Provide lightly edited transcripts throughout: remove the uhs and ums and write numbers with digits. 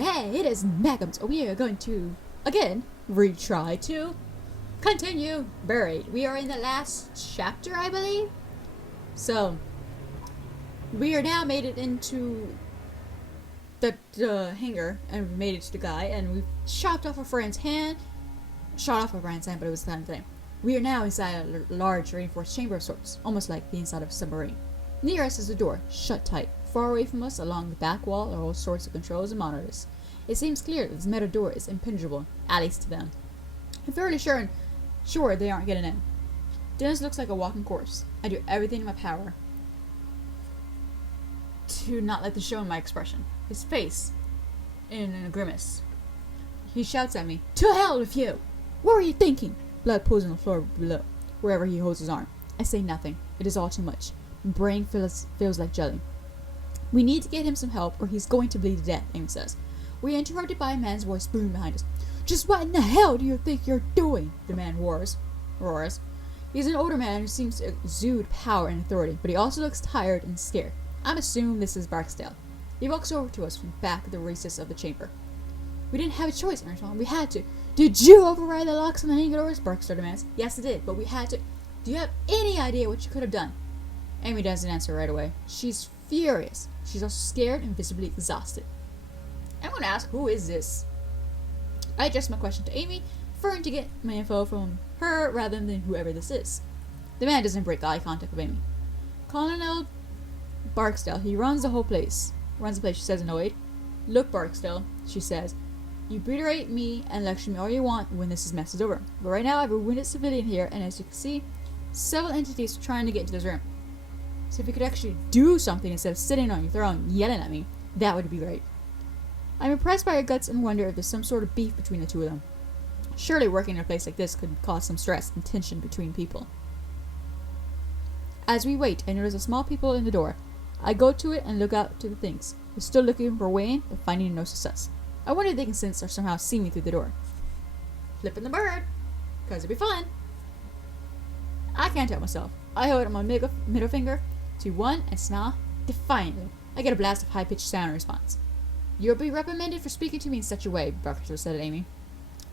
Hey, it is Megums. We are going to, again, retry to continue Buried. We are in the last chapter, I believe. So, we are now made it into the hangar, and we made it to the guy, and we've chopped off a friend's hand. Shot off a friend's hand, but it was the kind of thing. We are now inside a large reinforced chamber of sorts, almost like the inside of a submarine. Near us is a door, shut tight. Far away from us, along the back wall, are all sorts of controls and monitors. It seems clear that this metal door is impenetrable, at least to them. I'm fairly sure they aren't getting in. Dennis looks like a walking corpse. I do everything in my power to not let this show in my expression. His face in a grimace. He shouts at me, "To hell with you! What were you thinking?" Blood pools on the floor below, wherever he holds his arm. I say nothing. It is all too much. My brain feels like jelly. "We need to get him some help, or he's going to bleed to death," Amy says. We are interrupted by a man's voice booming behind us. "Just what in the hell do you think you're doing?" the man roars. He's an older man who seems to exude power and authority, but he also looks tired and scared. I'm assuming this is Barksdale. He walks over to us from the back of the recess of the chamber. "We didn't have a choice," I respond. "We had to." "Did you override the locks on the hangar doors?" Barksdale demands. "Yes, I did, but we had to." "Do you have any idea what you could have done?" Amy doesn't answer right away. She's furious. She's also scared and visibly exhausted. I'm going to ask, who is this? I address my question to Amy, preferring to get my info from her rather than whoever this is. The man doesn't break eye contact with Amy. "Colonel Barksdale, he runs the place, she says, annoyed. "Look, Barksdale," she says, "you berate me and lecture me all you want when this mess is over. But right now I have a wounded civilian here, and as you can see, several entities are trying to get into this room. So if you could actually do something instead of sitting on your throne yelling at me, that would be great. I'm impressed by your guts and wonder if there's some sort of beef between the two of them. Surely working in a place like this could cause some stress and tension between people." As we wait, I notice a small people in the door. I go to it and look out to the things. They're still looking for Wayne, but finding no success. I wonder if they can sense or somehow see me through the door. Flipping the bird, cause it'd be fun. I can't help myself. I hold up my middle finger to one and snarl defiantly. I get a blast of high-pitched sound in response. "You'll be reprimanded for speaking to me in such a way," Barksdale said to Amy.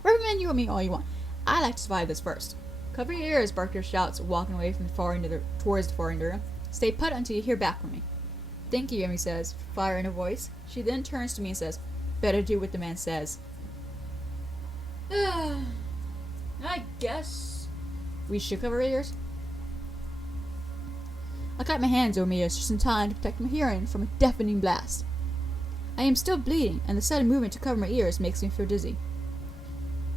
"Reprimand you or me all you want. I like to survive this first." "Cover your ears," Barksdale shouts, walking away from the far end towards the far end of the room. "Stay put until you hear back from me." "Thank you," Amy says, fire in her voice. She then turns to me and says, "Better do what the man says." I guess we should cover our ears. I clap my hands over my ears just in time to protect my hearing from a deafening blast. I am still bleeding, and the sudden movement to cover my ears makes me feel dizzy.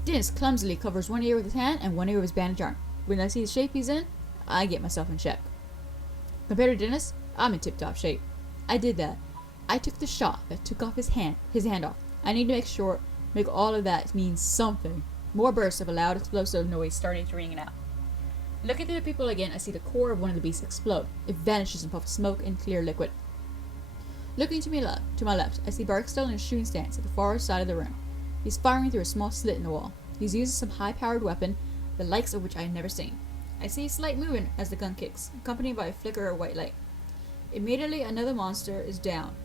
Dennis clumsily covers one ear with his hand and one ear with his bandaged arm. When I see the shape he's in, I get myself in check. Compared to Dennis, I'm in tip-top shape. I did that. I took the shot that took off his hand off. I need to make all of that mean something. More bursts of a loud explosive noise starting to ring out. Looking through the people again, I see the core of one of the beasts explode. It vanishes in a puff of smoke and clear liquid. Looking to my left, I see Barksdale in a shooting stance at the far side of the room. He's firing through a small slit in the wall. He's using some high-powered weapon, the likes of which I had never seen. I see a slight movement as the gun kicks, accompanied by a flicker of white light. Immediately, another monster is down,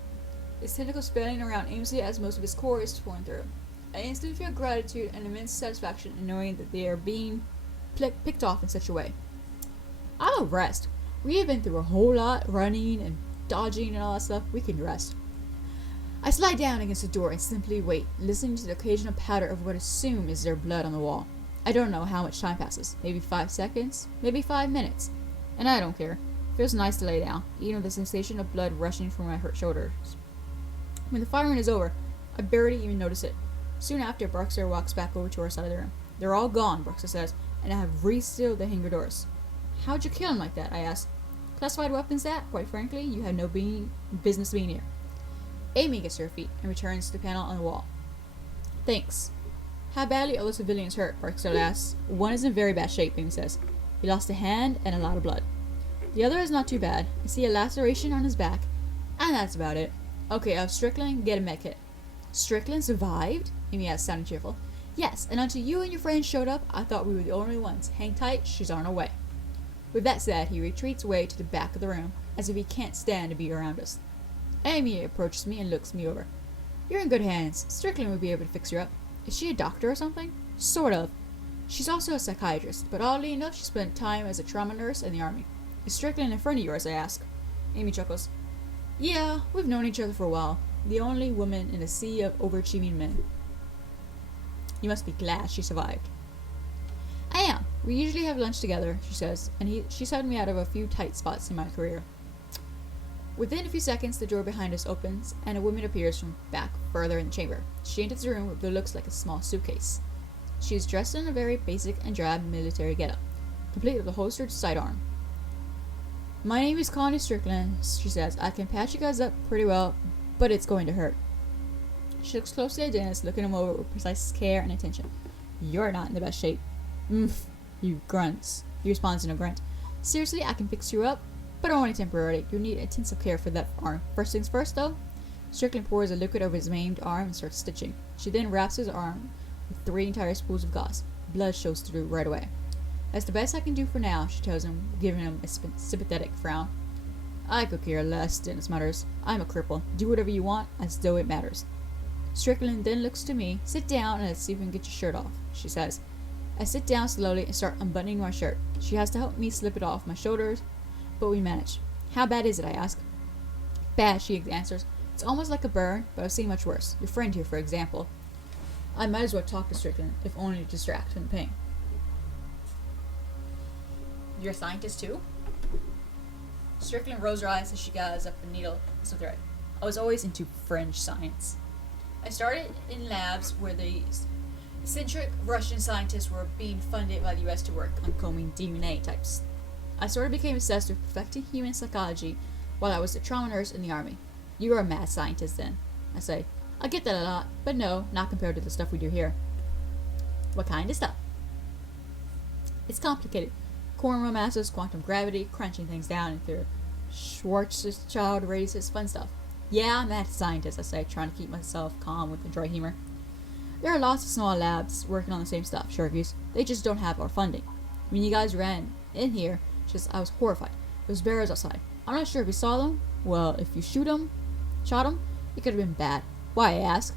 its tentacles spinning around aimlessly as most of its core is torn through. I instantly feel gratitude and immense satisfaction in knowing that they are being picked off in such a way. I'll rest. We have been through a whole lot, running and dodging and all that stuff. We can rest. I slide down against the door and simply wait, listening to the occasional patter of what I assume is their blood on the wall. I don't know how much time passes. Maybe 5 seconds, maybe 5 minutes. And I don't care. It feels nice to lay down, even with the sensation of blood rushing from my hurt shoulders. When the firing is over, I barely even notice it. Soon after, Barksdale walks back over to our side of the room. "They're all gone," Barksdale says, "and I have resealed the hangar doors." "How'd you kill him like that?" I ask. "Classified weapons that, quite frankly, you have no business being here." Amy gets to her feet and returns to the panel on the wall. "Thanks." "How badly are the civilians hurt?" Barksdale asks. "One is in very bad shape," Amy says. "He lost a hand and a lot of blood. The other is not too bad. I see a laceration on his back, and that's about it. Okay, I'll have Strickland get a med kit." "Strickland survived?" Amy asks, sounding cheerful. "Yes, and until you and your friends showed up, I thought we were the only ones. Hang tight, she's on her way." With that said, he retreats away to the back of the room, as if he can't stand to be around us. Amy approaches me and looks me over. You're in good hands. Strickland would be able to fix you up. Is she a doctor or something? Sort of. She's also a psychiatrist, but oddly enough, she spent time as a trauma nurse in the army. Is Strickland a friend of yours, I ask? Amy chuckles. Yeah, we've known each other for a while. The only woman in a sea of overachieving men. You must be glad she survived. I am. We usually have lunch together, she says, and she's helped me out of a few tight spots in my career. Within a few seconds, the door behind us opens, and a woman appears from back further in the chamber. She enters the room with what looks like a small suitcase. She is dressed in a very basic and drab military getup, complete with a holstered sidearm. My name is Connie Strickland, she says. I can patch you guys up pretty well, but it's going to hurt. She looks closely at Dennis, looking him over with precise care and attention. You're not in the best shape. You grunts. He responds in a grunt. Seriously, I can fix you up, but only temporarily. You'll need intensive care for that arm. First things first, though. Strickland pours a liquid over his maimed arm and starts stitching. She then wraps his arm with 3 entire spools of gauze. Blood shows through right away. That's the best I can do for now, she tells him, giving him a sympathetic frown. I could care less, Dennis mutters. I'm a cripple. Do whatever you want, as though it matters. Strickland then looks to me. Sit down and let's see if we can get your shirt off, she says. I sit down slowly and start unbuttoning my shirt. She has to help me slip it off my shoulders, but we manage. How bad is it, I ask. Bad, she answers. It's almost like a burn, but I've seen much worse. Your friend here, for example. I might as well talk to Strickland, if only to distract from the pain. You're a scientist too? Strickland rolls her eyes as she gathers up a needle and some thread. I was always into fringe science. I started in labs where the eccentric Russian scientists were being funded by the US to work on combing DNA types. I sort of became obsessed with perfecting human psychology while I was a trauma nurse in the army. You are a mad scientist then, I say. I get that a lot, but no, not compared to the stuff we do here. What kind of stuff? It's complicated. Cornrow masses, quantum gravity, crunching things down into Schwarzschild radiuses, fun stuff. Yeah, I'm a mad scientist, I say, trying to keep myself calm with a dry humor. There are lots of small labs working on the same stuff, Syracuse. They just don't have our funding. When you guys ran in here, I was horrified. Those bears outside. I'm not sure if you saw them. Well, if you shot them, it could have been bad. Why, I ask.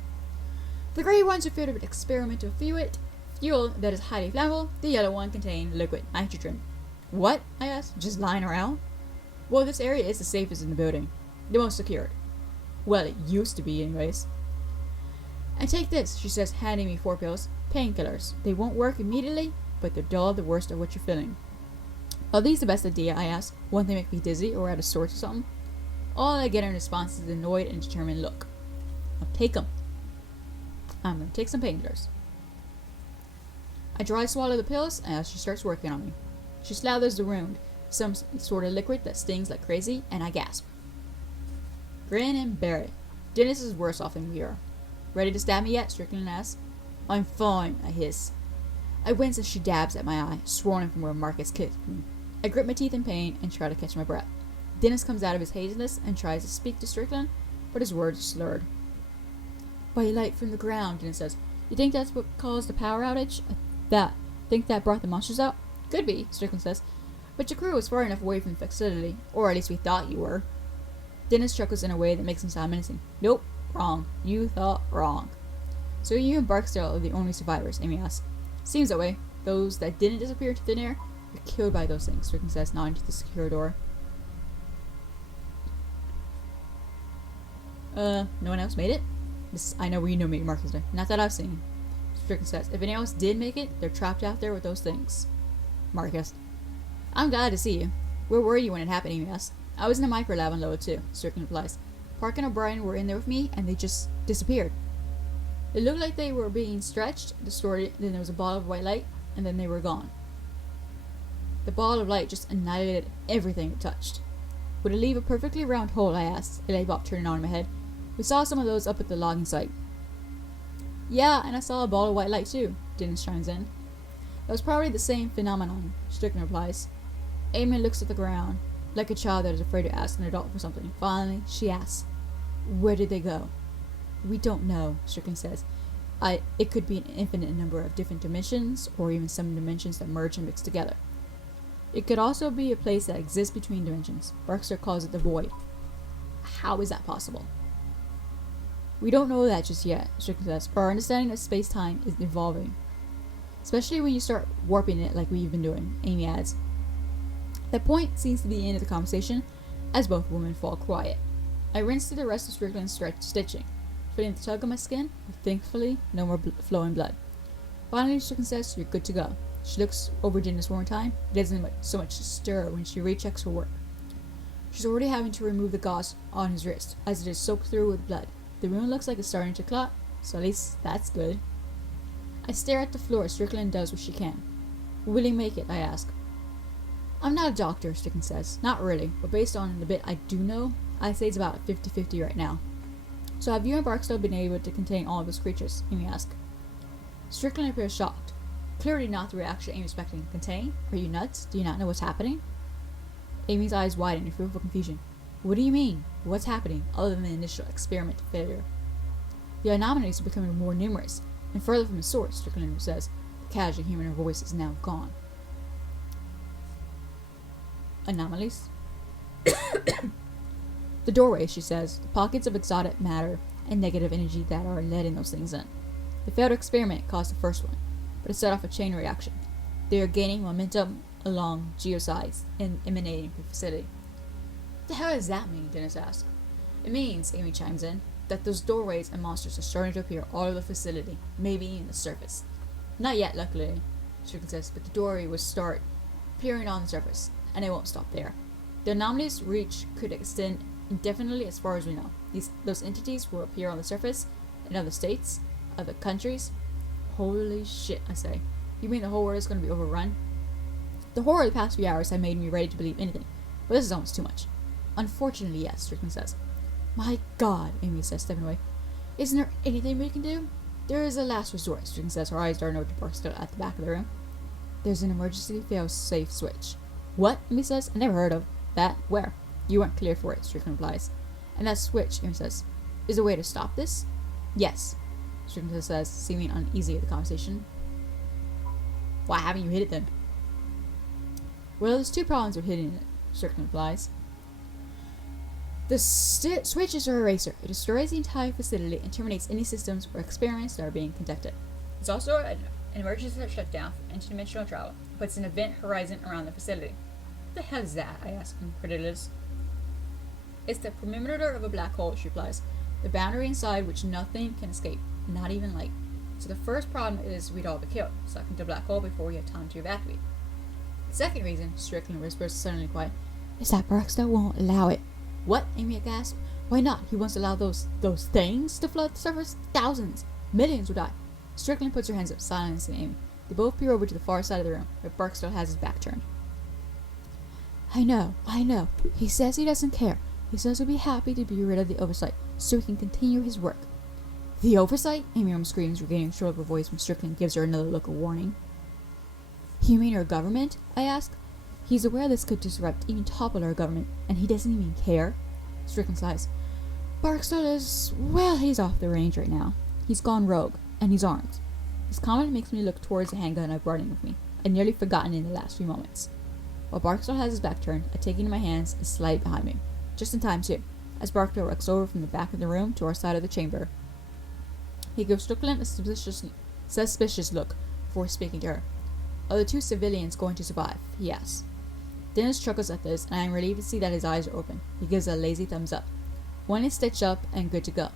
The gray ones are filled with experimental fuel that is highly flammable. The yellow one contained liquid nitrogen. What? I ask. Just lying around? Well, this area is the safest in the building. The most secured. Well, it used to be anyways. And take this, she says, handing me 4 pills. Painkillers. They won't work immediately, but they'll dull the worst of what you're feeling. Are these the best idea, I ask? Won't they make me dizzy or out of sorts or something? All I get in response is an annoyed and determined look. I'll take them. I'm going to take some painkillers. I dry swallow the pills as she starts working on me. She slathers the wound, some sort of liquid that stings like crazy, and I gasp. Grin and bear it. Dennis is worse off than we are. Ready to stab me yet? Strickland asks. I'm fine, I hiss. I wince as she dabs at my eye, swollen from where Marcus kicked me. I grip my teeth in pain and try to catch my breath. Dennis comes out of his haziness and tries to speak to Strickland, but his words are slurred. By light from the ground, Dennis says. You think that's what caused the power outage? Think that brought the monsters out? Could be, Strickland says. But your crew was far enough away from the facility, or at least we thought you were. Dennis chuckles in a way that makes him sound menacing. Nope, wrong. You thought wrong. So you and Barksdale are the only survivors, Amy asks. Seems that way. Those that didn't disappear into thin air were killed by those things, Strickland says, nodding to the secure door. No one else made it? I know we know me, Marcus did. Not that I've seen. Strickland says, if anyone else did make it, they're trapped out there with those things. Marcus. I'm glad to see you. Where were you when it happened, Amy asks. I was in a microlab on Loa too, Strickland replies. Park and O'Brien were in there with me, and they just disappeared. It looked like they were being stretched, distorted, then there was a ball of white light, and then they were gone. The ball of light just annihilated everything it touched. Would it leave a perfectly round hole, I asked, a light bulb turning on in my head. We saw some of those up at the logging site. Yeah, and I saw a ball of white light too, Dennis chimes in. That was probably the same phenomenon, Strickland replies. Amy looks at the ground, like a child that is afraid to ask an adult for something. Finally, she asks, where did they go? We don't know, Strickland says. It could be an infinite number of different dimensions, or even some dimensions that merge and mix together. It could also be a place that exists between dimensions. Barksdale calls it the void. How is that possible? We don't know that just yet, Strickland says, but our understanding of space-time is evolving. Especially when you start warping it like we've been doing, Amy adds. That point seems to be the end of the conversation, as both women fall quiet. I rinse through the rest of Strickland's stitching, feeling the tug on my skin, but thankfully no more flowing blood. Finally, Strickland says, "You're good to go." She looks over Dennis one more time. It doesn't so much stir when she rechecks her work. She's already having to remove the gauze on his wrist, as it is soaked through with blood. The wound looks like it's starting to clot, so at least that's good. I stare at the floor as Strickland does what she can. "Will he make it?" I ask. "I'm not a doctor," Strickland says. "Not really, but based on the bit I do know, I say it's about 50-50 right now." "So have you and Barksdale been able to contain all of those creatures?" Amy asks. Strickland appears shocked. Clearly not the reaction Amy was expecting. "Contain? Are you nuts? Do you not know what's happening?" Amy's eyes widen in fearful confusion. "What do you mean? What's happening, other than the initial experiment failure?" "The anomalies are becoming more numerous, and further from the source," Strickland says. The casual humor in her voice is now gone. "Anomalies?" "The doorways," she says, "the pockets of exotic matter and negative energy that are letting those things in. The failed experiment caused the first one, but it set off a chain reaction. They are gaining momentum along geosides and emanating from the facility." "What the hell does that mean?" Dennis asks. "It means," Amy chimes in, "that those doorways and monsters are starting to appear all over the facility, maybe even the surface." "Not yet, luckily," Strickland says, "but the doorway will start appearing on the surface, and it won't stop there. The anomalies' reach could extend indefinitely as far as we know. Those entities will appear on the surface in other states, other countries." "Holy shit," I say. "You mean the whole world is going to be overrun?" The horror of the past few hours had made me ready to believe anything, but this is almost too much. "Unfortunately, yes," Strickland says. "My God," Amy says, stepping away. "Isn't there anything we can do?" "There is a last resort," Strickland says, her eyes darting over to Barksdale at the back of the room. "There's an emergency fail-safe switch." "What?" Amy says. "I never heard of that. Where?" "You weren't cleared for it," Strickland replies. "And that switch," Amy says, "is a way to stop this?" "Yes," Strickland says, seeming uneasy at the conversation. "Why haven't you hit it then?" "Well, there's two problems with hitting it," Strickland replies. "The switch is a eraser. It destroys the entire facility and terminates any systems or experiments that are being conducted. It's also an emergency shutdown for interdimensional travel. It puts an event horizon around the facility." "What the hell is that?" I ask, incredulous. "It's the perimeter of a black hole," she replies. "The boundary inside which nothing can escape, not even light. So the first problem is we'd all be killed, sucked into a black hole before we have time to evacuate. The second reason," Strickland whispers, suddenly quiet, "is that Barksdale won't allow it." "What?" Amy gasped. "Why not? He wants to allow those things to flood the surface. Thousands, millions will die." Strickland puts her hands up, silencing Amy. They both peer over to the far side of the room, where Barksdale has his back turned. I know. He says he doesn't care. He says he'll be happy to be rid of the oversight, so he can continue his work." "The oversight?" Amy almost screams, regaining control of her voice when Strickland gives her another look of warning. "You mean our government?" I ask. "He's aware this could disrupt, even topple our government, and he doesn't even care?" Strickland sighs. "Barksdale is, well, he's off the range right now. He's gone rogue, and he's armed." His comment makes me look towards the handgun I brought in with me. I'd nearly forgotten in the last few moments. While Barksdale has his back turned, I take it in my hands and slide behind me. Just in time, too, as Barksdale walks over from the back of the room to our side of the chamber. He gives Strickland a suspicious look before speaking to her. "Are the two civilians going to survive?" he asks. Dennis chuckles at this, and I am relieved to see that his eyes are open. He gives a lazy thumbs up. "One is stitched up and good to go,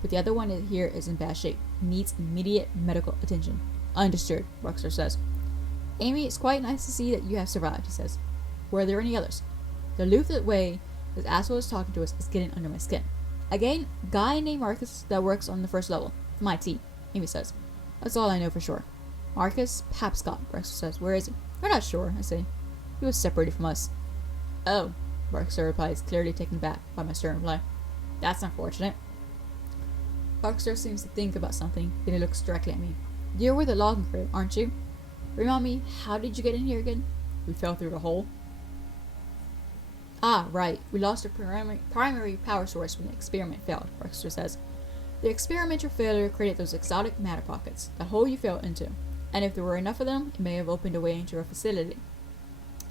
but the other one here is in bad shape. He needs immediate medical attention." "Understood," Barksdale says. "Amy, it's quite nice to see that you have survived," he says. "Were there any others?" The aloof way this asshole is talking to us is getting under my skin. "Again, guy named Marcus that works on the first level. My team," Amy says. "That's all I know for sure." "Marcus Papscott," Barksdale says. "Where is he?" "We're not sure," I say. "He was separated from us." "Oh," Barksdale replies, clearly taken aback by my stern reply. "That's unfortunate." Barksdale seems to think about something, then he looks directly at me. "You're with the logging crew, aren't you? Remind me, how did you get in here again?" "We fell through the hole." "Ah, right. We lost our primary power source when the experiment failed," Barksdale says. "The experimental failure created those exotic matter pockets, that hole you fell into, and if there were enough of them, it may have opened a way into our facility.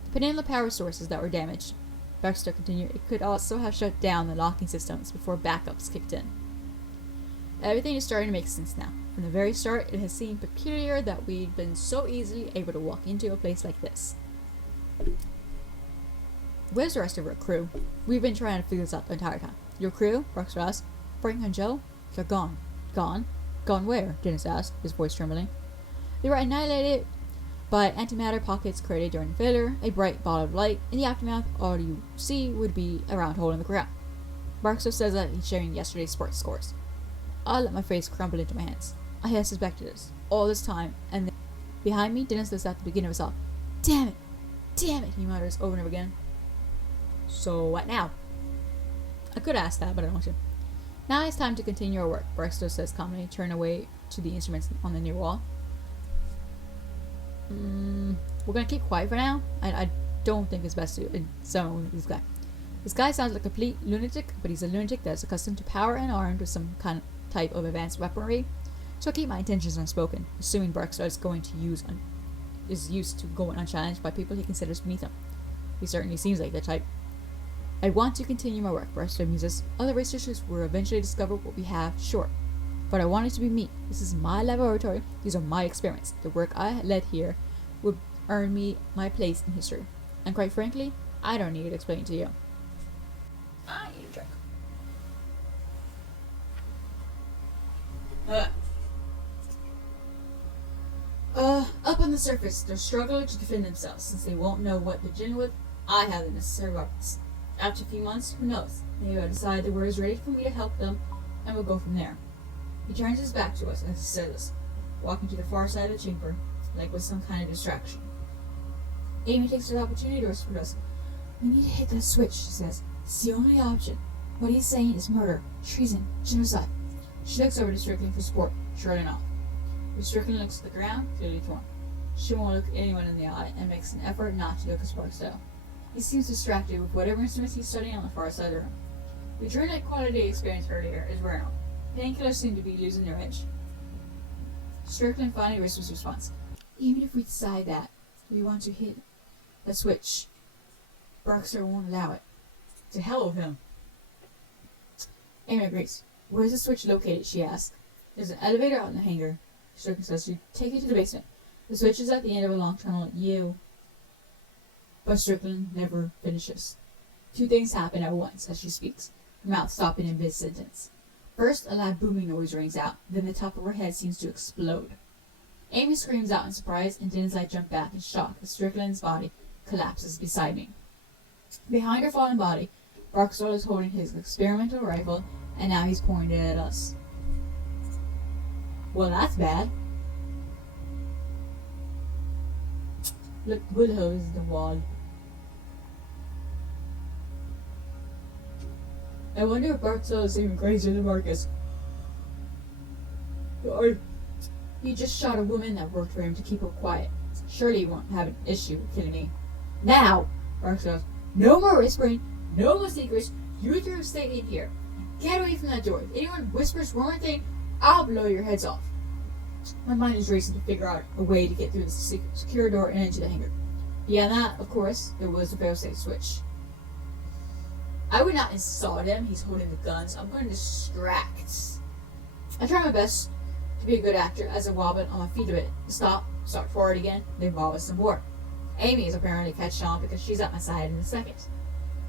Depending on the power sources that were damaged," Barksdale continued, "it could also have shut down the locking systems before backups kicked in." Everything is starting to make sense now. From the very start, it has seemed peculiar that we'd been so easily able to walk into a place like this. Where's the rest of our crew? We've been trying to figure this out the entire time. Your crew? Roxor asked. Frank and Joe? They're gone. Gone? Gone where? Dennis asked, his voice trembling. They were annihilated by antimatter pockets created during the failure. A bright ball of light. In the aftermath, all you see would be a round hole in the ground. Roxor says that he's sharing yesterday's sports scores. I let my face crumble into my hands. I had suspected this all this time, and then behind me, Dennis says at the beginning of us all. Damn it! Damn it! He mutters over and over again. So what now? I could ask that, but I don't want to. Now it's time to continue our work, Barstow says calmly, turning away to the instruments on the near wall. We're gonna keep quiet for now. I don't think it's best to zone this guy. This guy sounds like a complete lunatic, but he's a lunatic that's accustomed to power and armed with some kind of type of advanced weaponry. So I'll keep my intentions unspoken, assuming Barstow is used to going unchallenged by people he considers beneath him. He certainly seems like the type. I want to continue my work, Barstow muses. Other researchers will eventually discover what we have, sure. But I want it to be me. This is my laboratory. These are my experiments. The work I led here would earn me my place in history. And quite frankly, I don't need it explained to you. I need a drink. Up on the surface, they're struggling to defend themselves since they won't know what to begin with. I have the necessary weapons. After a few months, who knows? Maybe I'll decide the word is ready for me to help them, and we'll go from there. He turns his back to us as he says this, walking to the far side of the chamber, like with some kind of distraction. Amy takes the opportunity to whisper to us. We need to hit that switch, she says. It's the only option. What he's saying is murder, treason, genocide. She looks over to Strickland for support, shrugging off. But Strickland looks at the ground, clearly torn. She won't look anyone in the eye and makes an effort not to look at Barstow. He seems distracted with whatever instruments he's studying on the far side of the room. The dreaded quality experience earlier is wearing off. Painkillers seem to be losing their edge. Strickland finally whispers response. Even if we decide that we want to hit the switch, Barstow won't allow it. To hell with him. Amy agrees. Where's the switch located? She asks. There's an elevator out in the hangar. Strickland says you take it to the basement. The switch is at the end of a long tunnel. But Strickland never finishes. Two things happen at once as she speaks, her mouth stopping in mid-sentence. First, a loud booming noise rings out, then the top of her head seems to explode. Amy screams out in surprise, and Dennis and I jump back in shock as Strickland's body collapses beside me. Behind her fallen body, Barstow is holding his experimental rifle, and now he's pointing it at us. Well, that's bad. Look, bullhose the wall. I wonder if Barstow is even crazier than Marcus. Or he just shot a woman that worked for him to keep her quiet. Surely he won't have an issue with killing me. Now, Barstow goes, no more whispering, no more secrets. You two stay in here. Get away from that door. If anyone whispers one thing, I'll blow your heads off. My mind is racing to figure out a way to get through the secure door and into the hangar. Beyond that, of course, there was the failsafe switch. I would not insult him. He's holding the guns. I'm going to distract. I try my best to be a good actor as I wobble on my feet a bit. Stop, start forward again, then wobble some more. Amy is apparently catching on because she's at my side in a second.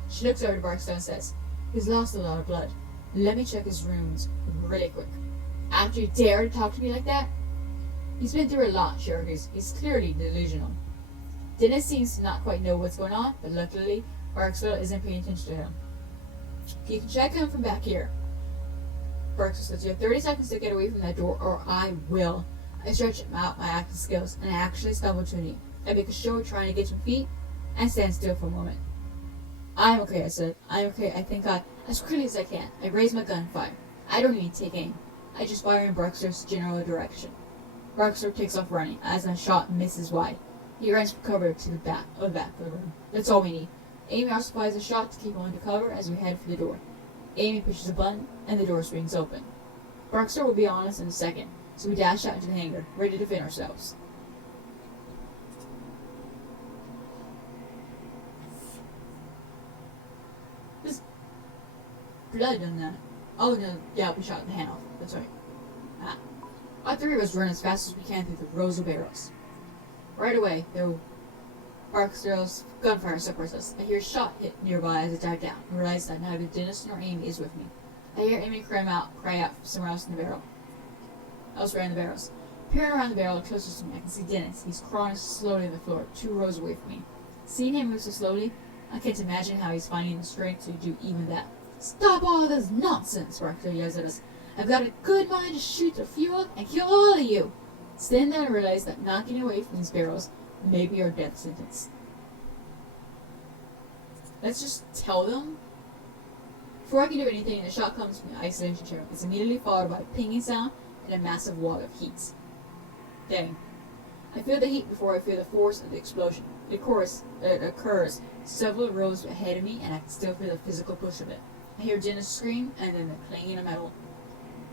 She looks over to Barstow and says, he's lost a lot of blood. Let me check his wounds really quick. After you dare to talk to me like that? He's been through a lot, she argues. He's clearly delusional. Dennis seems to not quite know what's going on, but luckily, Barstow isn't paying attention to him. You can check him from back here. Barstow says, you have 30 seconds to get away from that door, or I will. I stretch out my acting skills, and I actually stumble to a knee. I make a show of trying to get to my feet, and stand still for a moment. I'm okay, I said. I'm okay. I think as quickly as I can. I raise my gun and fire. I don't even take aim. I just fire in Barstow's general direction. Barstow takes off running, as my shot misses wide. He runs for cover to the back of the room. That's all we need. Amy also fires a shot to keep him under cover as we head for the door. Amy pushes a button, and the door swings open. Barstow will be on us in a second, so we dash out into the hangar, ready to defend ourselves. There's blood on that. Oh no, yeah, we shot the hand off. That's right. All three of us run as fast as we can through the rows of barrels. Right away, there Barksdale's gunfire separates us. I hear a shot hit nearby as I dive down and realize that neither Dennis nor Amy is with me. I hear Amy cry out from somewhere else in the barrel. Elsewhere in the barrels. Peering around the barrel closest to me, I can see Dennis. He's crawling slowly on the floor, 2 rows away from me. Seeing him move so slowly, I can't imagine how he's finding the strength to do even that. Stop all this nonsense, Barksdale yells at us. I've got a good mind to shoot the fuel and kill all of you. Stand there and realize that not getting away from these barrels may be our death sentence. Let's just tell them. Before I can do anything, a shot comes from the isolation chamber. It's immediately followed by a pinging sound and a massive wall of heat. Dang. I feel the heat before I feel the force of the explosion. It occurs several rows ahead of me, and I can still feel the physical push of it. I hear Dennis scream, and then the clanging of metal.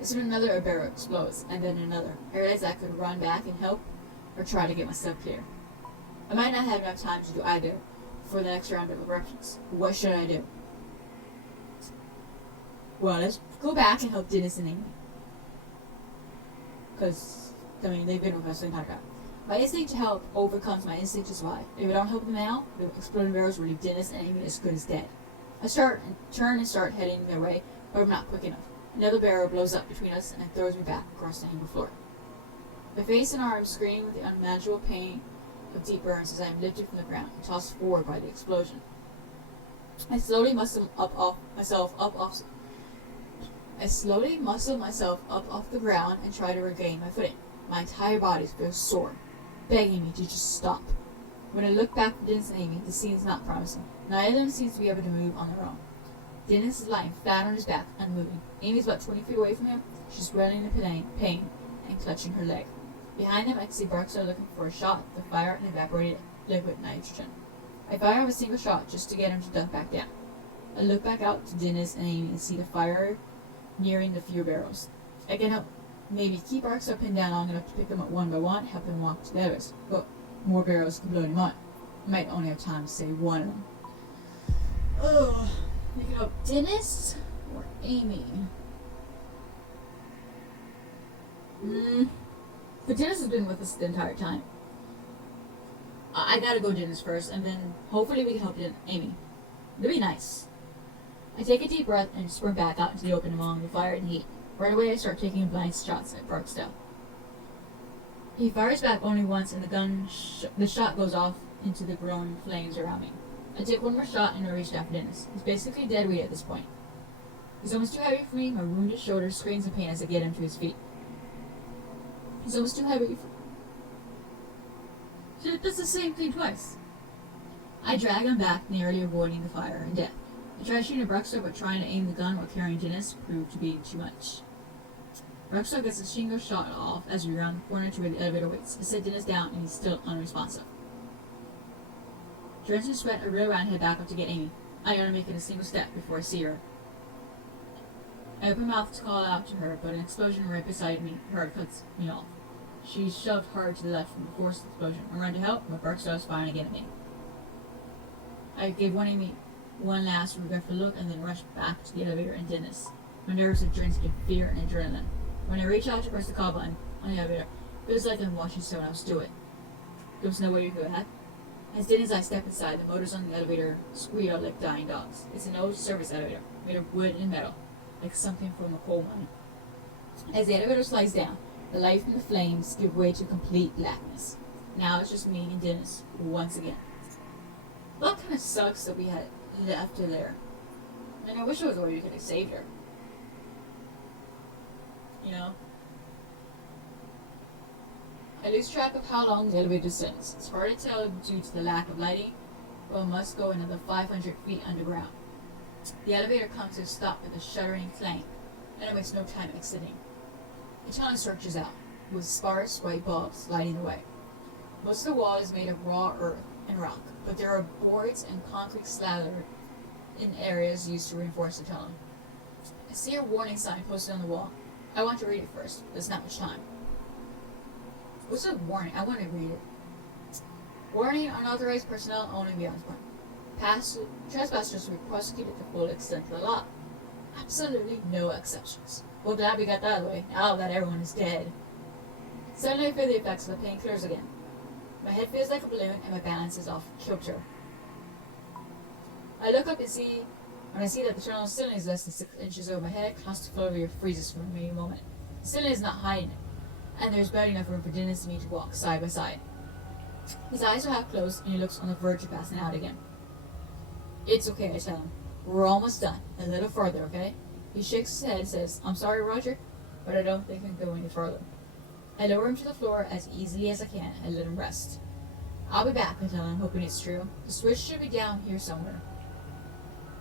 As another barrel explodes, and then another. I realize I could run back and help, or try to get myself clear. I might not have enough time to do either for the next round of eruptions. What should I do? Well, let's go back and help Dennis and Amy. Because, they've been with us the entire time. My instinct to help overcomes my instinct to survive. If I don't help them now, the exploding barrels will leave Dennis and Amy as good as dead. I turn and start heading their way, but I'm not quick enough. Another barrel blows up between us and it throws me back across the angled floor. My face and arms scream with the unmanageable pain of deep burns as I am lifted from the ground and tossed forward by the explosion. I slowly muscle myself up off the ground and try to regain my footing. My entire body feels sore, begging me to just stop. When I look back at Dennis and Amy, the scene is not promising. Neither of them seems to be able to move on their own. Dennis is lying flat on his back, unmoving. Amy's about 20 feet away from him. She's running in pain and clutching her leg. Behind them, I can see Barksdale looking for a shot to fire an evaporated liquid nitrogen. I fire him a single shot just to get him to duck back down. I look back out to Dennis and Amy and see the fire nearing the fuel barrels. I can help maybe keep Barksdale pinned down long enough to pick them up one by one, help him walk to the others, but more barrels could blow him on. I might only have time to save one of them. Ugh. Picking up Dennis or Amy? But Dennis has been with us the entire time. I gotta go Dennis first, and then hopefully we can help Amy. It'd be nice. I take a deep breath and sprint back out into the open among the fire and heat. Right away I start taking blind shots at Barksdale. He fires back only once, and the shot goes off into the growing flames around me. I take one more shot and I reach after Dennis. He's basically dead weight at this point. He's almost too heavy for me. My wounded shoulder screams in pain as I get him to his feet. He's almost too heavy for... Shit, that's the same thing twice. I drag him back, narrowly avoiding the fire and death. I try shooting at Barksdale, but trying to aim the gun while carrying Dennis proved to be too much. Barksdale gets a single shot off as we round the corner to where the elevator waits. I set Dennis down and he's still unresponsive. Drenched in sweat, I reel around and head back up to get Amy. I only make it a single step before I see her. I open my mouth to call out to her, but an explosion right beside me, her cuts me off. She's shoved hard to the left from the force of the explosion. I run to help, but Barksdale is firing again at me. I give Amy one last regretful look and then rush back to the elevator and Dennis. My nerves are drenched in fear and adrenaline. When I reach out to press the call button on the elevator, it feels like I'm watching someone else do it. There's no way to do that. As Dennis and I step inside, the motors on the elevator squeal like dying dogs. It's an old service elevator, made of wood and metal, like something from a coal mine. As the elevator slides down, the light from the flames give way to complete blackness. Now it's just me and Dennis, once again. That kind of sucks that we had left her there. And I wish it was where you could have saved her. You know? I lose track of how long the elevator descends. It's hard to tell due to the lack of lighting, but it must go another 500 feet underground. The elevator comes to a stop with a shuddering clang, and it wastes no time exiting. The tunnel stretches out, with sparse white bulbs lighting the way. Most of the wall is made of raw earth and rock, but there are boards and concrete slathered in areas used to reinforce the tunnel. I see a warning sign posted on the wall. I want to read it first, but there's not much time. What's the warning? I want to read it. Warning: unauthorized personnel only beyond this point. Trespassers will be prosecuted to the full extent of the law. Absolutely no exceptions. Well, glad we got that out of the way, now that everyone is dead. Suddenly I feel the effects of the painkillers again. My head feels like a balloon and my balance is off kilter. I look up and I see that the tunnel ceiling is less than 6 inches over my head, claustrophobia freezes for me a moment. The ceiling is not high enough, and there's barely enough room for Dennis and me to walk side by side. His eyes are half closed and he looks on the verge of passing out again. It's okay, I tell him. We're almost done. A little further, okay? He shakes his head and says, I'm sorry, Roger, but I don't think I can go any further. I lower him to the floor as easily as I can and let him rest. I'll be back, I tell him, hoping it's true. The switch should be down here somewhere.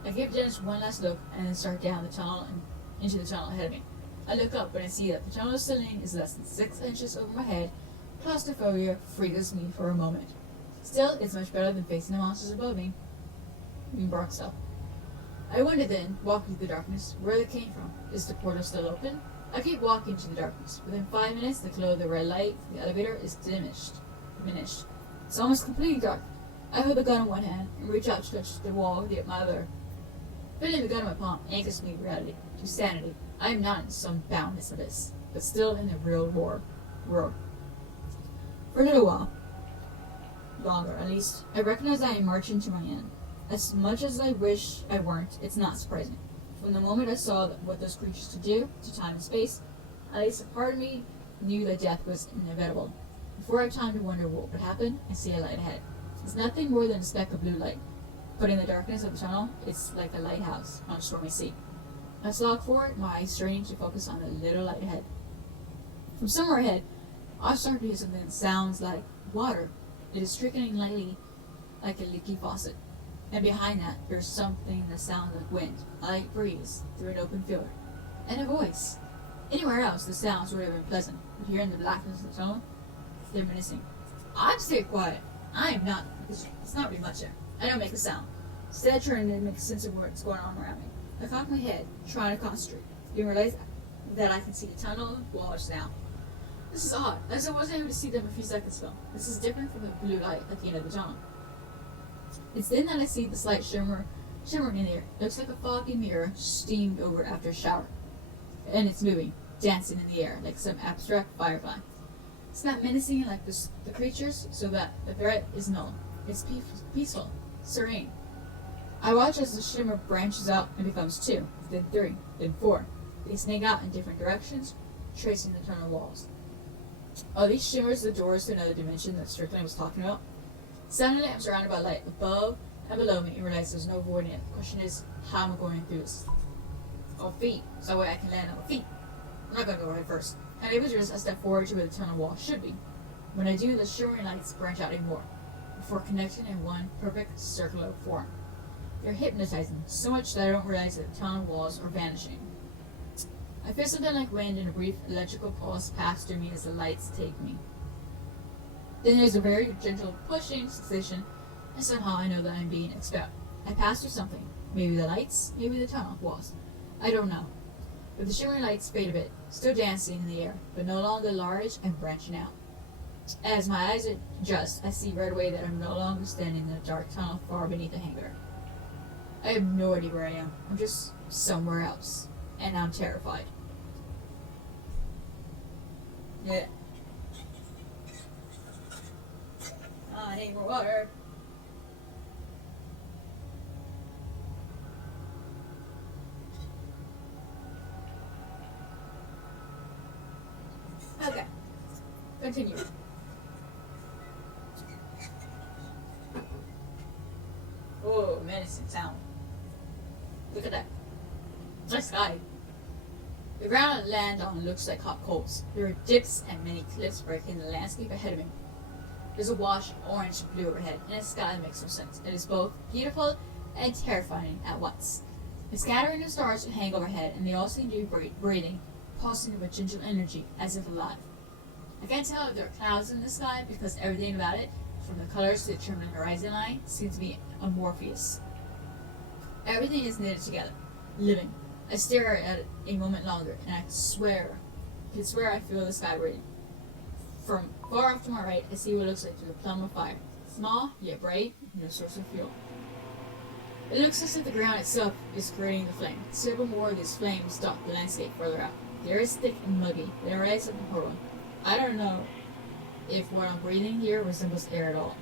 I give Dennis one last look and then start down the tunnel and into the tunnel ahead of me. I look up and I see that the tunnel ceiling is less than 6 inches over my head. Claustrophobia freezes me for a moment. Still, it's much better than facing the monsters above me. We bark up. I wonder then, walking through the darkness, where they came from. Is the portal still open? I keep walking into the darkness. Within 5 minutes, the glow of the red light from the elevator is diminished. It's almost completely dark. I hold the gun in one hand and reach out to touch the wall with my other. Feeling the gun in my palm anchors me to sanity. I am not in some boundless abyss, but still in the real world. For a little while, longer at least, I recognize I am marching to my end. As much as I wish I weren't, it's not surprising. From the moment I saw what those creatures could do to time and space, at least a part of me knew that death was inevitable. Before I had time to wonder what would happen, I see a light ahead. It's nothing more than a speck of blue light, but in the darkness of the tunnel, it's like a lighthouse on a stormy sea. I slog forward, my eyes straining to focus on the little light ahead. From somewhere ahead, I start to hear something that sounds like water. It is trickling lightly like a leaky faucet. And behind that, there's something that sounds like wind, a light breeze through an open field, and a voice. Anywhere else, the sounds would have been pleasant, but here in the blackness of the tunnel, they're menacing. I'm staying quiet. I am not, because it's not really much there. I don't make a sound. Instead, trying to make sense of what's going on around me. I cock my head, trying to concentrate. You realize that I can see the tunnel walls now. This is odd, as I wasn't able to see them a few seconds ago. This is different from the blue light at the end of the tunnel. It's then that I see the slight shimmering in the air. It looks like a foggy mirror steamed over after a shower. And it's moving, dancing in the air like some abstract firefly. It's not menacing like the creatures, so that the threat is null. It's peaceful, serene. I watch as the shimmer branches out and becomes 2, then 3, then 4. They snake out in different directions, tracing the tunnel walls. Are these shimmers the doors to another dimension that Strickland was talking about? Suddenly, I'm surrounded by light above and below me and realize there's no avoiding it. The question is, how am I going through this? Oh, feet. So that way I can land on my feet. I'm not going to go right first. And as I step forward to where the tunnel wall should be. When I do, the shimmering lights branch out even more, before connecting in one perfect circular form. They're hypnotizing, so much that I don't realize that the tunnel walls are vanishing. I feel something like wind and a brief electrical pulse pass through me as the lights take me. Then there's a very gentle pushing sensation, and somehow I know that I'm being expelled. I pass through something. Maybe the lights, maybe the tunnel walls. I don't know. But the shimmering lights fade a bit, still dancing in the air, but no longer large and branching out. As my eyes adjust, I see right away that I'm no longer standing in the dark tunnel far beneath the hangar. I have no idea where I am. I'm just somewhere else. And I'm terrified. Yeah. I need more water. Okay. Continue. Oh, menacing sound. Look at that. Nice sky. The ground I land on looks like hot coals. There are dips and many cliffs breaking the landscape ahead of me. There's a wash of orange and blue overhead, and a sky that makes no sense. It is both beautiful and terrifying at once. The scattering of stars hang overhead, and they all seem to be breathing, pulsing with gentle energy, as if alive. I can't tell if there are clouds in the sky because everything about it, from the colors to the terminal horizon line, seems to be amorphous. Everything is knitted together, living. I stare at it a moment longer, and I can swear I feel the sky breathing. From far off to my right, I see what looks like a plum of fire, small yet bright, no source of fuel. It looks as if the ground itself is creating the flame. Several more of these flames dot the landscape further out. The air is thick and muggy. It arises something horrible. I don't know if what I'm breathing here resembles air at all.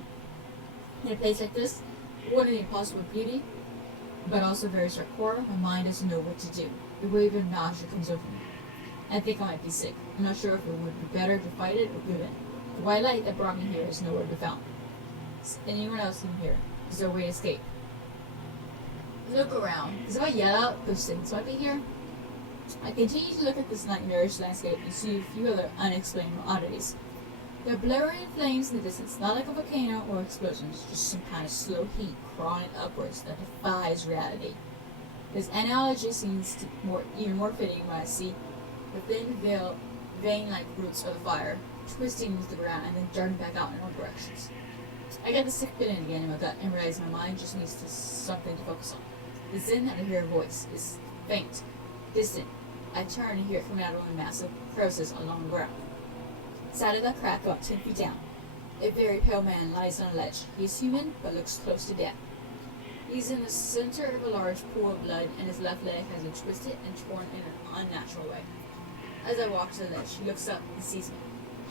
In a place like this, one of the impossible beauty, but also very stark horror, my mind doesn't know what to do. The wave of nausea comes over me. I think I might be sick. I'm not sure if it would be better to fight it or give in. The white light that brought me here is nowhere to be found. Is anyone else in here? Is there a way to escape? Look around. Because if I yell out, those things might be here. I continue to look at this nightmarish landscape and see a few other unexplained oddities. There are blurry flames in the distance, not like a volcano or explosions, just some kind of slow heat crawling upwards that defies reality. This analogy seems even more fitting when I see the thin vein-like roots of the fire twisting into the ground and then darting back out in all directions. I get the sick feeling again in my gut and realize my mind just needs something to focus on. The Zen that I hear a voice is faint, distant. I turn and hear it coming out of one of the massive crevices along the ground. Inside of that crack, about 10 feet down, a very pale man lies on a ledge. He is human, but looks close to death. He's in the center of a large pool of blood, and his left leg has been twisted and torn in an unnatural way. As I walk to the ledge, he looks up and sees me.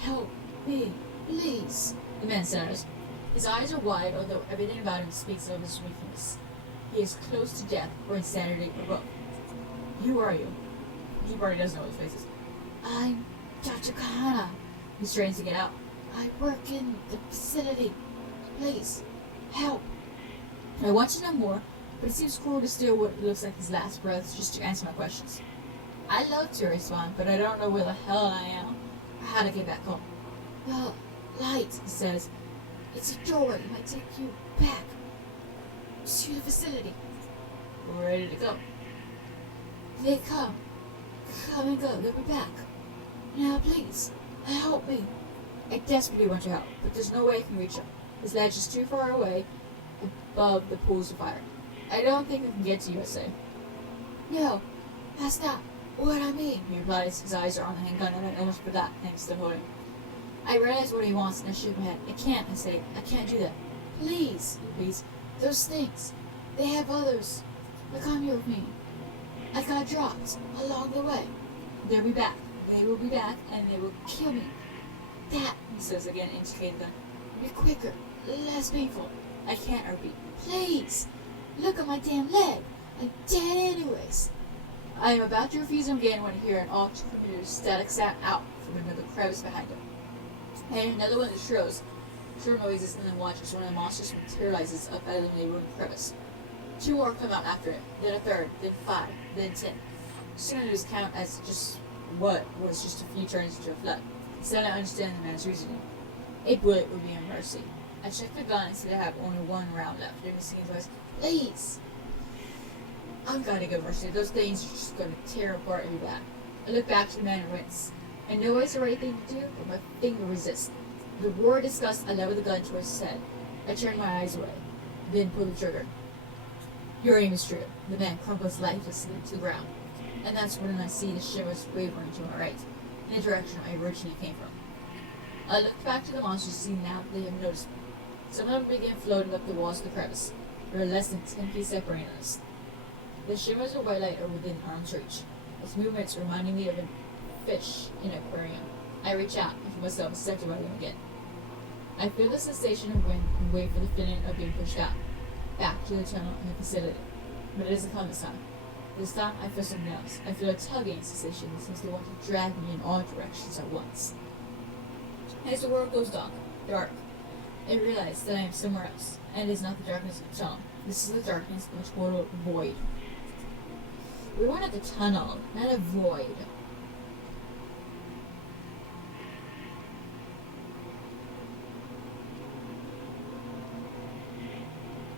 "Help me, please," the man says. His eyes are wide, although everything about him speaks of his weakness. He is close to death or insanity or both. "Who are you?" He probably doesn't know his faces. "I'm Dr. Kahana." He strains to get out. "I work in the facility. Please, help." I want to know more, but it seems cruel to steal what looks like his last breath just to answer my questions. I'd love to respond, but I don't know where the hell I am or how to get back home. "The light," he says. "It's a door. It might take you back to the facility." We're ready to go. "They come and go. They'll be back. Now, please, help me." I desperately want to help, but there's no way I can reach him. His ledge is too far away, above the pools of fire. I don't think I can get to you, I say. "No, that's not what I mean," he replies. His eyes are on the handgun, and I almost forgot, thanks to holding. I realize what he wants, and I shake my head. "I can't," I say. "I can't do that." "Please," he pleads. "Those things, they have others. They'll come here with me. I got dropped along the way. They'll be back. They will be back, and they will kill me. That," he says again, indicating the gun, "will be quicker, less painful." I can't repeat. "Please, look at my damn leg. I'm dead anyways." I am about to refuse him again when I hear an all-too static sound out from another crevice behind him. And another one that shrill noises, and then watches one of the monsters materializes up out of the neighboring crevice. Two more come out after it, then a third, then 5, then 10. Soon I lose count as just what was just a few turns into a flood. Instead, I understand the man's reasoning. A bullet would be a mercy. I check the gun and see that I have only one round left. Then we see his voice, "Please." I'm gonna go mercy. Those things are just gonna tear apart every back. I look back to the man and wince. I know it's the right thing to do, but my finger resists. With a roar of disgust, I level the gun towards his head. I turn my eyes away, then pull the trigger. Your aim is true. The man crumples lifelessly to the ground. And that's when I see the shivers wavering to my right, in the direction I originally came from. I look back to the monsters to see now that they have noticed me. Some of them begin floating up the walls of the crevice. There are less than 10 feet separating us. The shimmers of white light are within arm's reach. Its movements reminding me of a fish in an aquarium. I reach out and feel myself accepted by them again. I feel the sensation of wind and wait for the feeling of being pushed out, back to the tunnel and the facility. But it doesn't come this time. This time I feel something else. I feel a tugging sensation that seems to want to drag me in all directions at once. As the world goes dark, I realize that I am somewhere else, and it is not the darkness of the tunnel. This is the darkness of a total void. We weren't at the tunnel, not a void.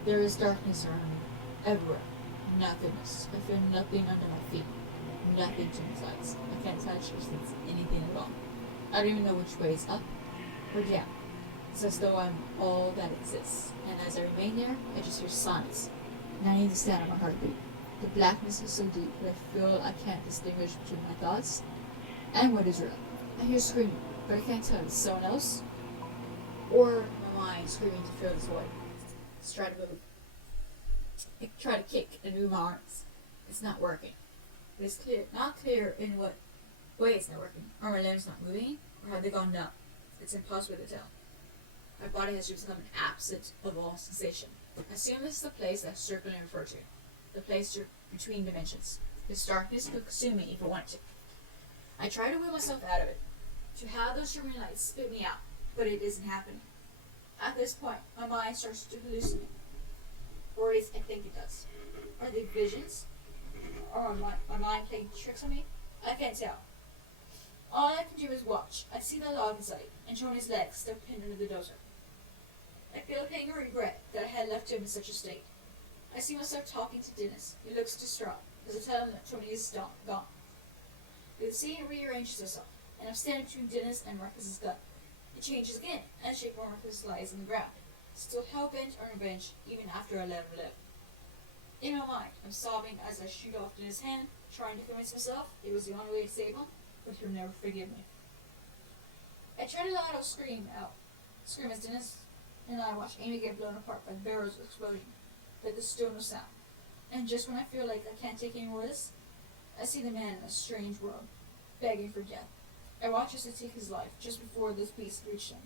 There is darkness around me, everywhere. Nothingness. I feel nothing under my feet. Nothing to my sides. I can't touch or sense anything at all. I don't even know which way is up or down. It's as though I'm all that exists. And as I remain there, I just hear silence. And I need to stand on my heartbeat. The blackness is so deep that I feel I can't distinguish between my thoughts and what is real. I hear screaming, but I can't tell if it's someone else or my mind screaming to fill this void. Let's try to move. I try to kick and move my arms. It's not working. It's not clear in what Wait, it's not working. Are my limbs not moving? Or have they gone numb? It's impossible to tell. My body has become an absent of all sensation. I assume this is the place that circling referred to. The place between dimensions. This darkness could consume me if it wanted to. I try to will myself out of it. To have those shimmering lights spit me out. But it isn't happening. At this point, my mind starts to hallucinate. Or at least I think it does. Are they visions? Or my mind playing tricks on me? I can't tell. All I can do is watch. I see the log in sight, and Tony's legs still pinned under the dozer. I feel a pang of regret that I had left him in such a state. I see myself talking to Dennis. He looks distraught as I tell him that Tony is gone. The scene rearranges itself, and I'm standing between Dennis and Marcus's gun. It changes again, and the shape of Marcus lies on the ground, still hell-bent on revenge even after I let him live. In my mind, I'm sobbing as I shoot off Dennis' hand, trying to convince myself it was the only way to save him, but he'll never forgive me. I try to let out a scream as Dennis and I watch Amy get blown apart by the barrel's explosion, but there's still no sound. And just when I feel like I can't take any more of this, I see the man in a strange world, begging for death. I watch as he takes his life just before this beast reached him.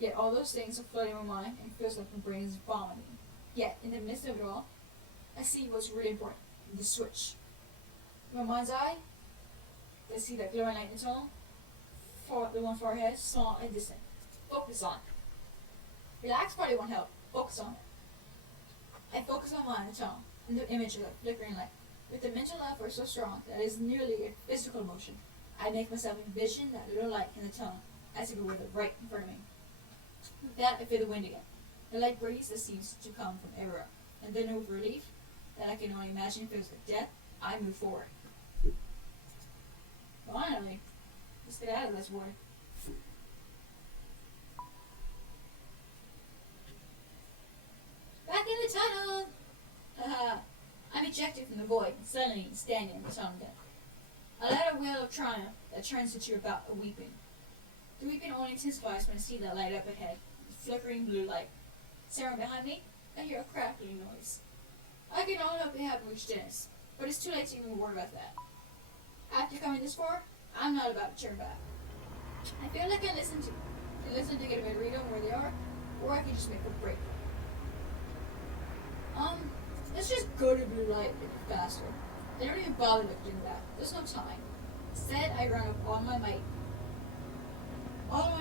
Yet all those things are flooding my mind and it feels like my brain is vomiting. Yet, in the midst of it all, I see what's really important, the switch. In my mind's eye, I see that glowing light in the tunnel, the one far ahead, small and distant. Focus on it. Relax probably won't help. Focus on it. I focus my mind on the tunnel, and the image of that flickering light. With the mental effort so strong that it is nearly a physical motion, I make myself envision that little light in the tunnel, as if it were right in front of me. With that, I feel the wind again. The light breeze that seems to come from everywhere. And then with relief, that I can only imagine feels like death, I move forward. Finally, let's get out of this void. Back in the tunnel! Haha. I'm ejected from the void and suddenly standing in the tunnel again. I let a wail of triumph that turns into about a weeping. The weeping only intensifies when I see that light up ahead, the flickering blue light. Staring behind me, I hear a crackling noise. I can only hope they haven't reached Dennis, but it's too late to even worry about that. After coming this far, I'm not about to turn back. I feel like I listen to get a better read on where they are, or I can just make a break. Let's just go to blue light a bit faster. I don't even bother looking at that. There's no time. Instead, I run up all my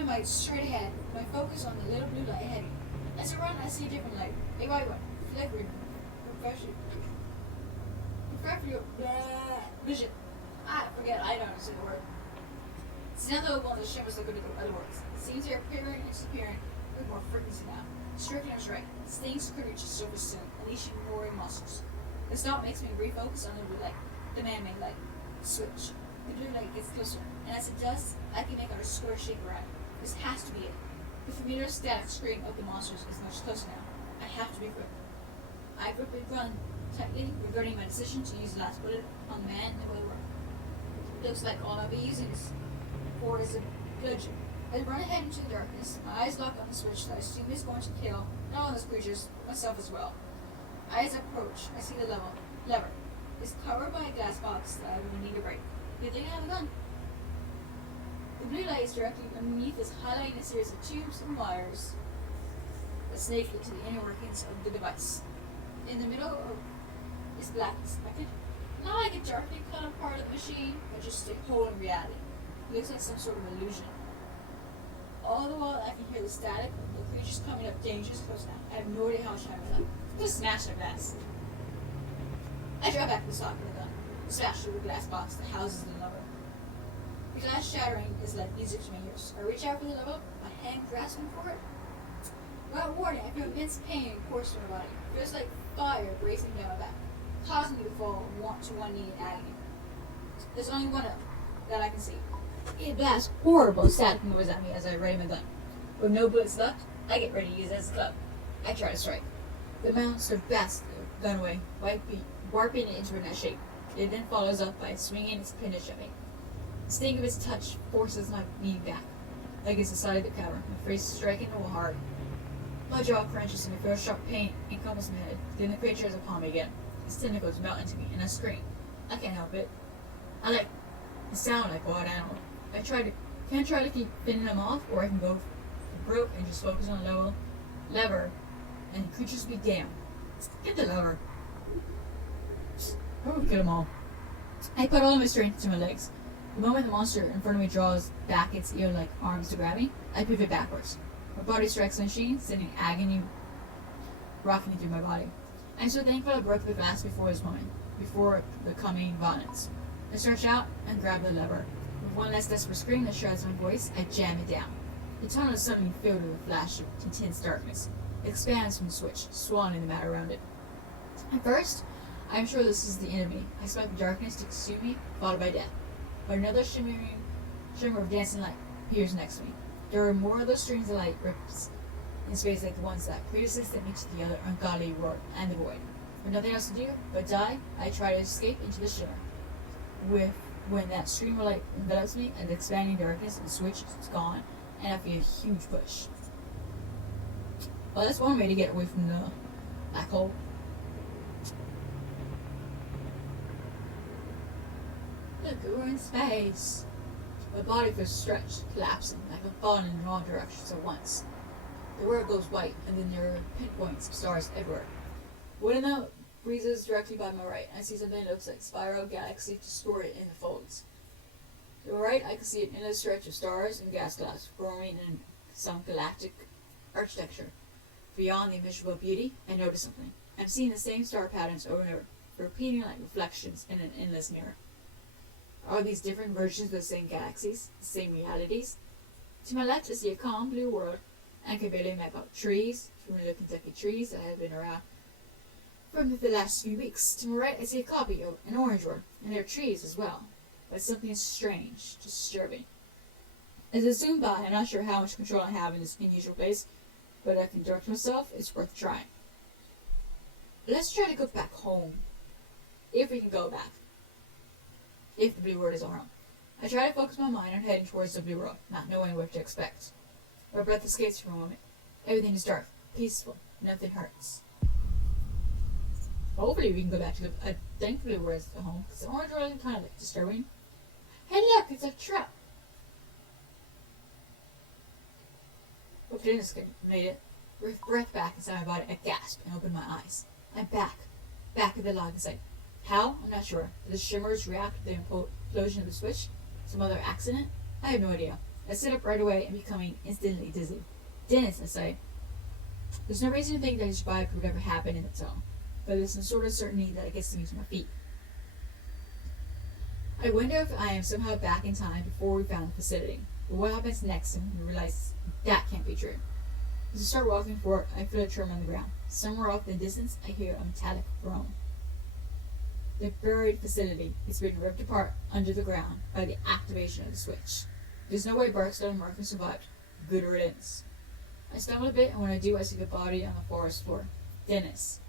might straight ahead, my focus on the little blue light ahead. As I run, I see a different light, a white one, flickering, vision. Forget, I don't understand the word. It's another one that shimmers like other words. Scenes are appearing and disappearing with more frequency now. Strickland was right. Stings could reach the surface soon, unleashing roaring monsters. The stop makes me refocus on the blue light, the man-made light. Switch. The blue light gets closer, and as it does, I can make out a square shape around it. This has to be it. The familiar static scream of the monsters is much closer now. I have to be quick. I grip the gun tightly, regretting my decision to use the last bullet on the man in the wheelbarrow. It looks like all I'll be using is a bludgeon. I run ahead into the darkness, my eyes lock on the switch that I assume is going to kill not all those creatures, but myself as well. As I approach, I see the lever. It's covered by a glass box that I will need to break. Good thing I have a gun. The blue light is directly underneath us, highlighting a series of tubes and wires that snake into the inner workings of the device. In the middle is blackness. Not like a darkly cut apart of the machine, but just a hole in reality. It looks like some sort of illusion. All the while, I can hear the static of the creatures coming up dangerous close now. I have no idea how much time I left. Just smash the glass. I draw back the socket of the gun, smash through the glass box that houses the lever. The glass shattering is like music to my ears. I reach out for the lever, my hand grasping for it. Without warning, I feel immense pain course through my body. It feels like fire racing down my back, causing me to fall to one knee in agony. There's only one of them that I can see. It blasts horrible static noise at me as I ready my gun. With no bullets left, I get ready to use it as a club. I try to strike. The monster basts the gun away, warping it into a nice shape. It then follows up by swinging its appendage at me. The sting of its touch forces my knee back, like it's decided to cover, my face striking the wall hard. My jaw crunches and I feel sharp pain encompass my head. Then the creature is upon me again. Its tentacles melt into me, and I scream. I can't help it. I let They sound like a wild animal. Can't try to keep fending them off, or I can go for broke and just focus on a lever, and creatures be damned. Get the lever. I would kill them all. I put all of my strength into my legs. The moment the monster in front of me draws back its eel-like arms to grab me, I pivot backwards. My body strikes the machine, sending agony rocking through my body. I'm so thankful I broke the glass before this moment, before the coming violence. I stretch out and grab the lever. With one last desperate scream that shreds my voice, I jam it down. The tunnel is suddenly filled with a flash of intense darkness. It expands from the switch, swallowing the matter around it. At first, I am sure this is the enemy. I expect the darkness to consume me, followed by death. But another shimmer of dancing light appears next to me. There are more of those streams of light rips in space like the ones that predecessed me to the other ungodly roar and the void. With nothing else to do but die, I try to escape into the shimmer. When that stream of light envelops me and the expanding darkness and the switch is gone, and I feel a huge push. Well, that's one way to get away from the black hole. Look, we're in space. My body feels stretched, collapsing, like I'm falling in the wrong directions at once. The world goes white, and then there are pinpoints of stars everywhere. One of the breezes directly by my right, I see something that looks like a spiral galaxy distorted in the folds. To the right, I can see an endless stretch of stars and gas clouds forming in some galactic architecture. Beyond the immeasurable beauty, I notice something. I'm seeing the same star patterns over and over, repeating like reflections in an endless mirror. Are these different versions of the same galaxies, the same realities? To my left, I see a calm blue world, and can barely make out trees, familiar Kentucky trees that have been around for the last few weeks. To my right, I see a copy of an orange world, and there are trees as well, but something strange, disturbing. As I zoom by, I'm not sure how much control I have in this unusual place, but I can direct myself. It's worth trying. Let's try to go back home, if we can go back. If the blue world is our home. I try to focus my mind on heading towards the blue world, not knowing what to expect. My breath escapes for a moment. Everything is dark, peaceful, nothing hurts. Hopefully we can go back to I think the blue world is the home, because the orange world is kind of like disturbing. Hey look, it's a trap! Oh goodness, made it. With breath back inside my body, I gasp and open my eyes. I'm back at the log site. How? I'm not sure. Did the shimmers react to the implosion of the switch? Some other accident? I have no idea. I sit up right away and becoming instantly dizzy. Dennis, I say. There's no reason to think that his survive could ever happen in its own, but there's some sort of certainty that it gets me to my feet. I wonder if I am somehow back in time before we found the facility. But what happens next when we realize that can't be true? As I start walking forward, I feel a tremor on the ground. Somewhere off in the distance, I hear a metallic groan. The buried facility is being ripped apart under the ground by the activation of the switch. There's no way Barksdale and Murphy survived. Good riddance. I stumble a bit, and when I do, I see the body on the forest floor. Dennis.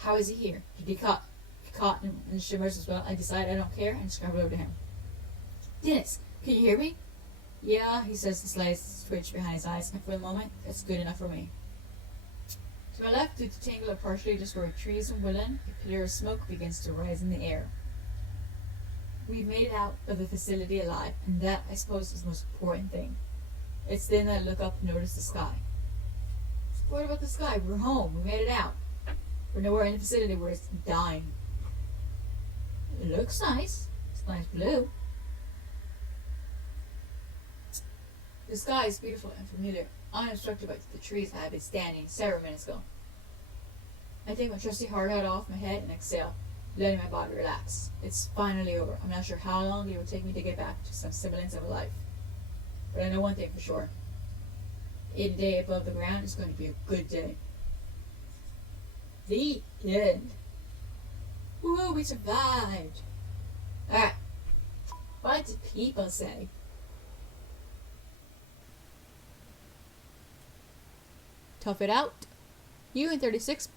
How is he here? Did he caught in the shimmers as well? I decide I don't care and scramble over to him. Dennis, can you hear me? Yeah, he says, the slight twitch behind his eyes, and for the moment, that's good enough for me. To my left, through the tangle of partially destroyed trees and woodland, a pillar of smoke begins to rise in the air. We've made it out of the facility alive, and that, I suppose, is the most important thing. It's then that I look up and notice the sky. What about the sky? We're home. We made it out. We're nowhere in the facility where it's dying. It looks nice. It's nice blue. The sky is beautiful and familiar, unobstructed by the trees that have been standing several minutes ago. I take my trusty hard hat off my head and exhale, letting my body relax. It's finally over. I'm not sure how long it will take me to get back to some semblance of a life. But I know one thing for sure. A day above the ground is going to be a good day. The end. Woo, we survived. Alright. What do people say? Tough it out. You and 36%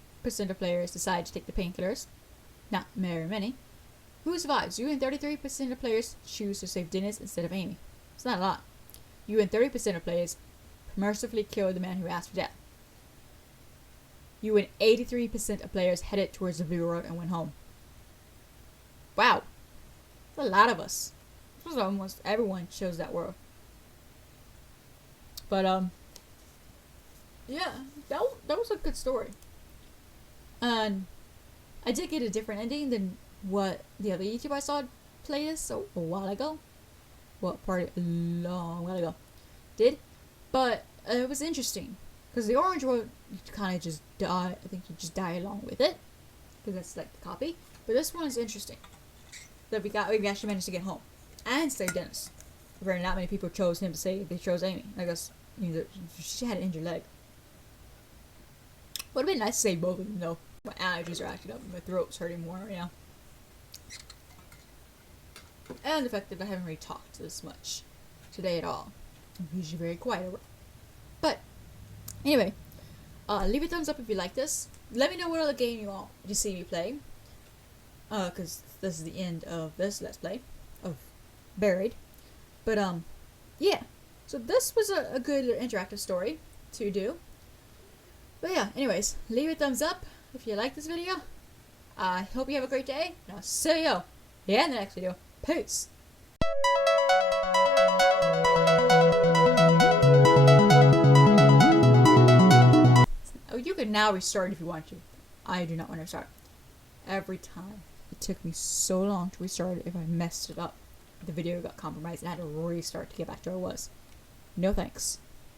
of players decide to take the painkillers. Not very many. Who survives? You and 33% of players choose to save Dennis instead of Amy. It's not a lot. You and 30% of players mercifully killed the man who asked for death. You and 83% of players headed towards the blue road and went home. Wow. That's a lot of us. Because almost everyone chose that world. But yeah, that was a good story. And I did get a different ending than what the other YouTuber I saw play this a while ago. Well, probably a long while ago. Did. But it was interesting. Because the orange world, you kind of just die. I think you just die along with it. Because that's like the copy. But this one is interesting. That we actually managed to get home. And save Dennis. Apparently not many people chose him to save. They chose Amy. I guess she had an injured leg. Would have been nice to save both of them though. My allergies are acting up. My throat's hurting more right now. And the fact that I haven't really talked this much today at all. I'm usually very quiet. But anyway, leave a thumbs up if you like this. Let me know what other game you want to see me play. Because this is the end of this Let's Play of Buried. But yeah. So this was a good interactive story to do. But yeah, anyways, leave a thumbs up if you like this video. I hope you have a great day, and I'll see you in the next video. Peace! Oh, you can now restart if you want to. I do not want to restart. Every time. It took me so long to restart it if I messed it up. The video got compromised and I had to restart to get back to where it was. No thanks.